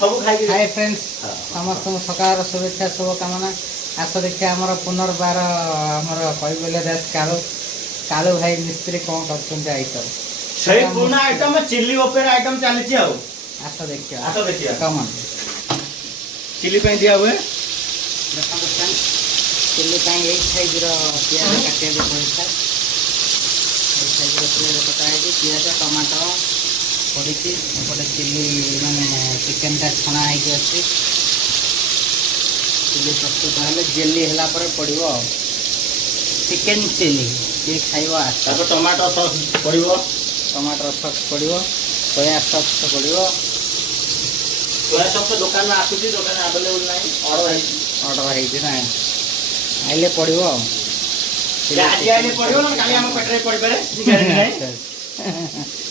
Hi friends समस्त सकाळ शुभेच्छा शुभकामना आस देखिए आमर पुनर्बार आमर कहीबले दास कालू कालू भाई मिस्त्री कौन कर आइटम सही पुराना आइटम चिल्ली ओपेन आइटम चली आस देखिए कमन चिल्ली पे दिया हुए देखो फ्रेंड्स चिल्ली पे एक साइज रो प्याज काटे दे पड़ता एक साइज रो प्याज कटा है प्याज टमाटो पड़ी चिल्ली माने चिकन टा छना है अच्छे चिल्ली प्रस्तुत हेल्ले जेली है पड़ो चिकेन चिल्ली ये खाइबा टमाटो सॉस पड़ो टमाटर सॉस पड़ो सोया सॉस पड़ो सोया सॉस दुकान में आसुची दुकान अवेलेबल नहीं ऑर्डर है आइले पड़ो आज आइले पड़ो ना काली हम पेटरे पड़ी पारे गारंटी नहीं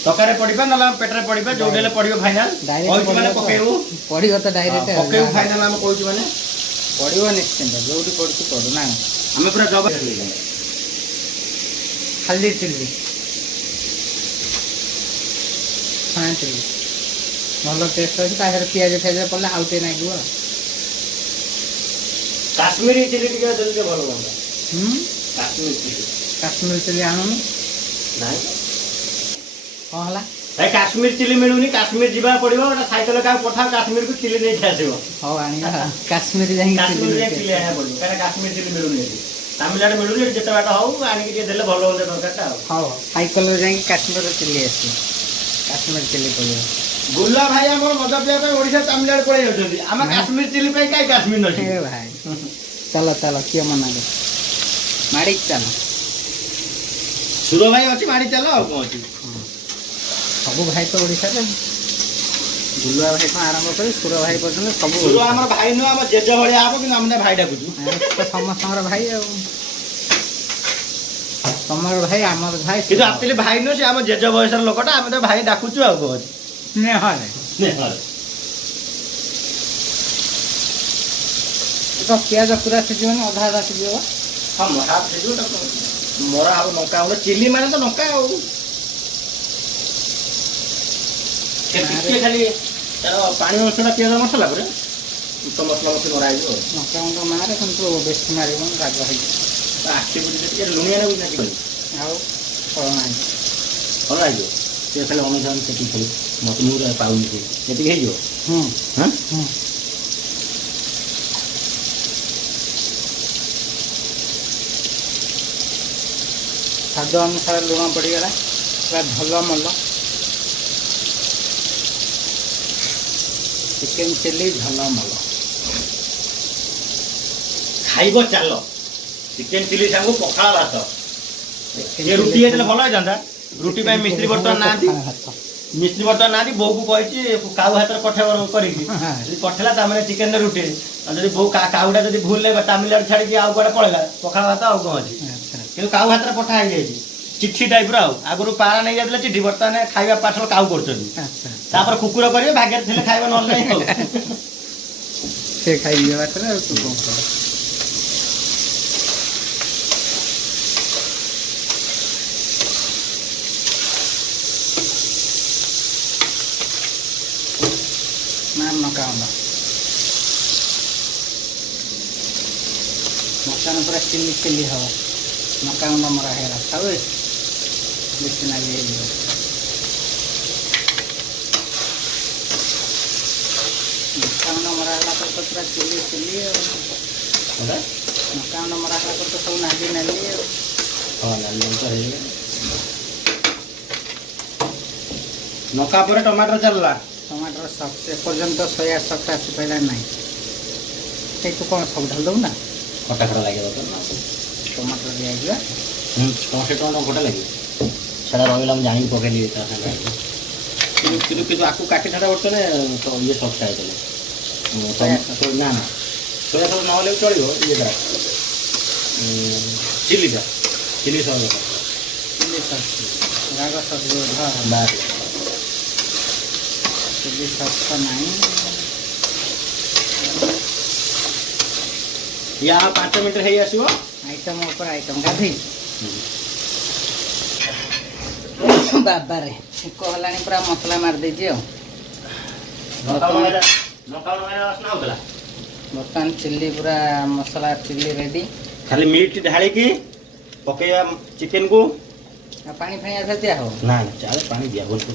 तकारे पड़िबा नला पेटरे पड़िबा जोडेले पड़िबो फाइनल कोइ माने पकेउ पड़िबो त डायरेक्ट पकेउ फाइनल हम कोइ माने पड़िबो निश्चित जोडी पड़छि पड़ो ना हमें पूरा जब हल्दी चिल्ली हाँ चिल्ली भल टेस्ट अछि ताहर पियाज फेज पड़ले आउते नै दुआ काश्मीरी चिल्ली टिके जल्दी भलो बंदा काश्मीर चिल्ली आनु नाही कौन हला भाई काश्मीर चिल्ली मिलुनी काश्मीर जीवा पड़िबो ओटा साइकेल का पठा काश्मीर को चिल्ली नहीं खासिबो हो आनी काश्मीर जाई काश्मीर रे चिल्ली आया पड़िबो काना काश्मीर चिल्ली मिलुनी तमिलनाडु मिलुनी जेते बाटा हो आनी के देले भलो होते दरकारटा हो साइकेल रे जाई काश्मीर चिल्ली आसी काश्मीर चिल्ली पड़िबो गुल्ला भाई हमर मजा पिया पे ओडिसा तमिलनाडु पड़े होती हम काश्मीर चिल्ली पे काई काश्मीर नछि ए भाई चलो चलो किया मना दे माड़ी चलो सुरो भाई अछि माड़ी चलो आ कोन अछि सब भाई तो ओडिसा रे गुल्ला भाई को आरंभ कर सुर भाई पर्यंत सब सुरो हमर भाई न हम जेजे भलिया आबो कि हमने भाई डाकुछु तो समस्त हमर भाई आ हमर भाई हमर भाई किंतु आपले भाई न से हम जेजे बयसर लोकटा हम तो भाई डाकुछु आ कोन अछि ने हाले तो प्याज पूरा सिजन आधा आधा सिजन हम हाफ सिजन मोरा अब नौका हो चिल्ली माने तो नौका हो के खाली तार पानी अंशटा पियाज मसला परे तो मसला मत मराई जो नौका उनको मारे କିନ୍ତୁ ବେଶୀ ମାରିବନି ରାଗ ହେଇଯିବ ଆକ୍ଟିଭିଟି ଟିକେ ଲୁଣିଆ ନା ବୁଝା ଟିକେ ଆଉ ଫଳ ନାହିଁ ଭଲ ଲାଗିବ ସେ ଖାଲି ଅନୁସାରେ ସେଠି ଖାଲି ମତେ ମୁଁ ପାଉନି ସେତିକି ହେଇଯିବ ହଁ स्वाद अनुसार लुण पड़गला पूरा भल मल चिकेन चिल्ली झल मल खाइबो चालो चिकेन चिल्ली सांगो पखाला भात ये रुटी हेतले भलो हो जांदा रुटी पे मिस्त्री बर्तन नांदी मिस्त्री बर्तन नांदी बो को कहछि काउ हातर पठे करिकी यदि पठेला त माने चिकेन रे रुटी जदि बो काउडा जदि भूल ले तमिलनाडु छाड़ी आ गोडे पळेला पखाला भात आ कोन अछि किंतु काउ हातर पठा हो जाए चिट्ठी टाइप आगुरी पारा नहीं जाता चिट्ठी बर्तमान खाଇବା पार्सल काउ कर कुकुर करेंगे भाग्य थे खाଇବା ना से खाई मकान पूरा चिल्ली चिल्ली हवा मका उंडा मरा है खावे बेसी ना ले लियो मका उंडा मरा है तो पूरा चिल्ली चिल्ली अरे मका उंडा मरा है तो सब नाली नाली हां नाली तो है नका पर टमाटर चलला टमाटर सब पर्यंत सोया सॉस आसी पहला नहीं ते तो कौन सब ढल दो ना खटा खटा लागे टमाटर दिया गया 600 टका गोटा लगे छड़ा रहिला हम जानि पकेली ता संगे किलो आकु काटी छड़ा उठते ने तो ये सब खाए देले तो ना ना सोया सॉस ना ले चलियो ये दा चिल्ली सॉस रागा सॉस बात चिल्ली सॉस का नहीं या 5 मिनट है आसीबो आइटम ऊपर आइटम गाधी बाबा रे कहलानी पूरा मसला मार देछि ସକାଳୁ ବାସ୍ନା ହଉଥିଲା। ବର୍ତ୍ତମାନ ଚିଲ୍ଲି ପୁରା ମସଲା ଚିଲ୍ଲି ରେଡି। ଖାଲି ମିଟ୍ ଢାଳିକି ପକେଇବା ଚିକେନକୁ। ଆଉ ପାଣି ଫାଣି ଆଧା ଦିଆ ହବ ନା ଚାଲେ ପାଣି ଦିଆ ବୋଲୁ।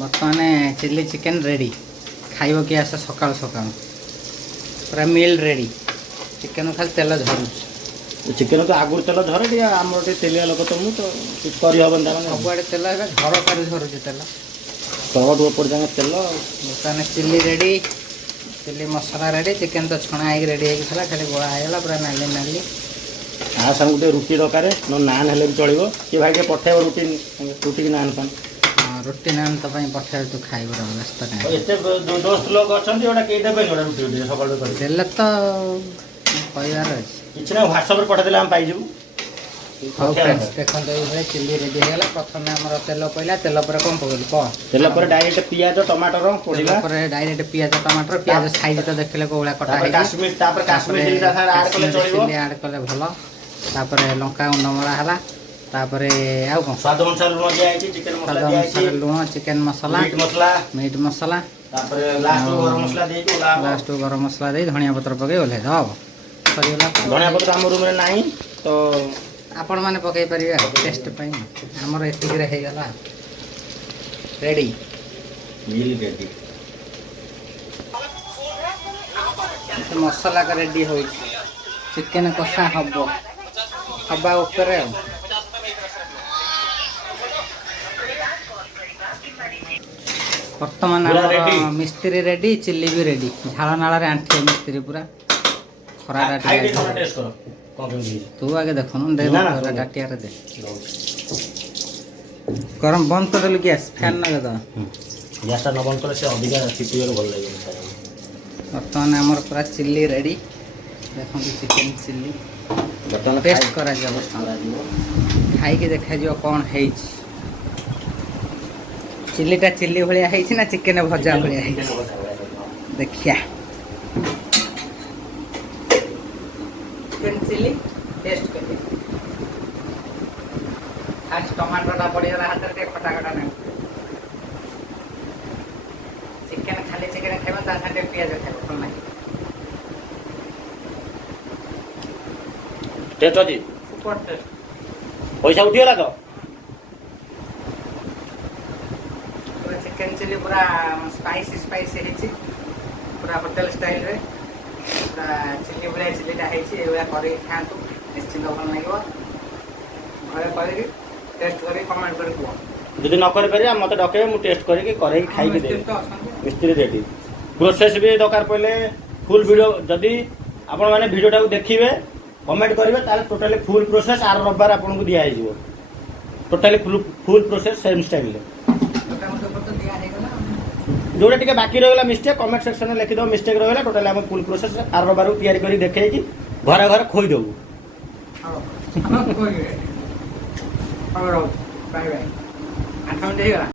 ବର୍ତ୍ତମାନ ଚିଲ୍ଲି ଚିକେନ ରେଡି। ଖାଇବ କି ଆସ ସକାଳୁ ସକାଳୁ ପୁରା ମିଲ୍ ରେଡି। ଚିକେନ ଖାଲି ତେଲ ଝରୁଛି। ଚିକେନ ତ ଆଗରୁ ତେଲ ଝରେ ଟିକେ ଆମର ଟିକେ ତେଲିଆ ଲୋକ ତ ମୁଁ ତ କିଛି କରିହବନି ତାମାନେ। ସବୁଆଡ଼େ ତେଲ ଏବେ ଘର ପାରି ଝରୁଛି ତେଲ। ତଳଠୁ ଉପର ଯାଏଁ ତେଲ। ବର୍ତ୍ତମାନ ଚିଲ୍ଲି ରେଡି। ଚିଲ୍ଲି ମସଲା ରେଡି। ଚିକେନ ତ ଛଣା ହେଇକି ରେଡି ହେଇକି ଥିଲା ଖାଲି ଗୋଳା ହେଇଗଲା ପୁରା ନାଲି ନାଲି। ଆ ସାଙ୍ଗକୁ ଟିକେ ରୁଟି ଦରକାର ନ ନାନ୍ ହେଲେ ବି ଚଳିବ। କିଏ ଭାଇ ଟିକେ ପଠେଇବ ରୁଟି କି ନାନ୍ ଫାନ୍। ହଁ ରୁଟି ନାନ୍ ତ ପାଇଁ ପଠେଇବ ତୁ ଖାଇବୁ ବ୍ୟସ୍ତ ନାହିଁ। ଏତେ ଦୋସ୍ତ ଲୋକ ଅଛନ୍ତି ଗୋଟେ କେହି ଦେବେନି ଗୋଟେ ରୁଟି ସକାଳୁ କରି ଦେଲେ ତ କହିବାର ଅଛି। କିଛି ନାହିଁ ହ୍ୱାଟ୍ସଆପ୍ରେ ପଠେଇଦେଲେ ଆମେ ପାଇଯିବୁ। ହଉ ଫ୍ରେଣ୍ଡସ୍ ଦେଖନ୍ତୁ ଏଇଭଳିଆ ଚିଲ୍ଲି ରେଡି ହେଇଗଲା। ପ୍ରଥମେ ଆମର ତେଲ ପଇଲା। ତେଲ ପରେ କ'ଣ ପକେଇଲୁ କହ? ତେଲ ପରେ ଡାଇରେକ୍ଟ ପିଆଜ ଟମାଟର ତେଲ ପଡ଼ିଲା। ପରେ ଡାଇରେକ୍ଟ ପିଆଜ ଟମାଟର। ପିଆଜ ସାଇଜ୍ ତ ଦେଖିଲେ କୋଉ ଭଳିଆ କଟା ତାପରେ ହେଇଛି। କାଶ୍ମୀର ଚିଲ୍ଲି ଆଡ୍ କଲେ ଚଳିବ। ଚିଲ୍ଲି ଆଡ୍ କଲେ ଭଲ। ତାପରେ ଲଙ୍କା ଗୁଣ୍ଡ ମରା ହେଲା। ତାପରେ ଆଉ କ'ଣ? ସ୍ୱାଦ ଅନୁସାରେ ଲୁଣ ଦିଆ ହେଇଛି। ଚିକେନ ମସଲା ସ୍ୱାଦ ଦିଆ ହେଇଛି। ଅନୁସାରେ ଲୁଣ ଚିକେନ ମସଲା ମିଟ୍ ମସଲା। ତାପରେ ଲାଷ୍ଟକୁ ଗରମ ମସଲା ଦେଇକି ଓହ୍ଲା ହବ। ଲାଷ୍ଟକୁ ଗରମ ମସଲା ଦେଇ ଧଣିଆ ପତ୍ର ପକେଇ ଓହ୍ଲେଇ ଦେବ। ସରିଗଲା। ଧଣିଆ ପତ୍ର ଆମ ରୁମ୍ରେ ନାହିଁ ତ ଆପଣମାନେ ପକେଇ ପାରିବେ ଆଉ ଟେଷ୍ଟ ପାଇଁ। ଆମର ଏତିକିରେ ହେଇଗଲା ରେଡି। ମିଲ୍ ରେଡି। ମସଲା ରେଡି ହେଉଛି। ଚିକେନ କଷା ହବା ଉପରେ ଆଉ। ବର୍ତ୍ତମାନ ଆମର ମିସ୍ତ୍ରୀ ରେଡି। ଚିଲ୍ଲି ବି ରେଡି। ଝାଳ ନାଳରେ ଆଣ୍ଠିଏ ମିସ୍ତ୍ରୀ ପୁରା। ଖରାଟା ଟିକେ ଟେଷ୍ଟ କର କ'ଣ କେମିତି ହେଇଛି। ତୁ ଆଗେ ଦେଖୁନୁ ଡାଟିଆରେ ଦେ। ଗ୍ୟାସଟା ଗରମ ବନ୍ଦ କରିଦେଲୁ ଗ୍ୟାସ୍ ଫ୍ୟାନ୍ ନଗେଇଦବା। ନ ବନ୍ଦ କଲେ ସେ ଅଧିକା ସିପିଗଲେ ଭଲ ଲାଗିବ। ବର୍ତ୍ତମାନ ଆମର ପୁରା ଚିଲ୍ଲି ରେଡି। ଦେଖନ୍ତୁ ଚିକେନ ଚିଲ୍ଲି ବର୍ତ୍ତମାନ ଟେଷ୍ଟ କରାଯିବ। ଖାଇକି ଦେଖାଯିବ କ'ଣ ହେଇଛି। ଚିଲ୍ଲିଟା ଚିଲ୍ଲି ଭଳିଆ ହେଇଛି ନା ଚିକେନ ଭଜା ଭଳିଆ ହେଇଛି ଦେଖିଆ। ଚିକେନ ଚିଲ୍ଲି ଟେଷ୍ଟ କରି ଫାଷ୍ଟ ଟମାଟୋଟା ପଡ଼ିଗଲା ହାତରେ ଟିକେ ଖଟା ଖଟା ନାହିଁ। ଚିକେନ ଖାଲି ଚିକେନ ଖାଇବ ତା ସାଙ୍ଗେ ପିଆଜ ଖାଇବ ଭଲ ନାହିଁ। ଟେଷ୍ଟ ଅଛି। Super test. ପଇସା ଉଠିଗଲା ତ। ପୁରା ଚିକେନ ଚିଲ୍ଲି ପୁରା ସ୍ପାଇସି ହେଇଛି। ପୁରା ହୋଟେଲ ଷ୍ଟାଇଲରେ ପୁରା ଚିଲ୍ଲି ଭଳିଆ ଚିଲ୍ଲିଟା ହେଇଛି। ଏଇଭଳିଆ କରିକି ଖାଆନ୍ତୁ ନିଶ୍ଚିନ୍ତ ଭଲ ଲାଗିବ। ଘରେ କରିକି ଟେଷ୍ଟ କରିକି କମେଣ୍ଟ କରି କୁହ। ଯଦି ନ କରିପାରିବେ ମୋତେ ଡକେଇବେ ମୁଁ ଟେଷ୍ଟ କରିକି କରେଇକି ଖାଇକି ଦେବି। ମିସ୍ତ୍ରୀ ରେଡି। ପ୍ରୋସେସ୍ ବି ଦରକାର ପଡ଼ିଲେ ଫୁଲ୍ ଭିଡ଼ିଓ ଯଦି ଆପଣମାନେ ଭିଡ଼ିଓଟାକୁ ଦେଖିବେ କମେଣ୍ଟ କରିବେ ତାହେଲେ ଟୋଟାଲି ଫୁଲ୍ ପ୍ରୋସେସ୍ ଆର ରବିବାର ଆପଣଙ୍କୁ ଦିଆହେଇଯିବ। ଟୋଟାଲି ଫୁଲ୍ ପ୍ରୋସେସ୍ ସେମ୍ ଷ୍ଟାଇଲରେ। ଯୋଉଟା ଟିକେ ବାକି ରହିଗଲା ମିଷ୍ଟେକ୍ କମେଣ୍ଟ ସେକ୍ସନରେ ଲେଖିଦେବ ମିଷ୍ଟେକ୍ ରହିଗଲା। ଟୋଟାଲି ଆମ ଫୁଲ୍ ପ୍ରୋସେସ୍ ଆର ରବିବାରକୁ ତିଆରି କରି ଦେଖେଇକି ଘରେ ଘରେ ଖୋଇଦେବୁ। Bye bye. 8 ମିନିଟ୍ ହେଇଗଲା।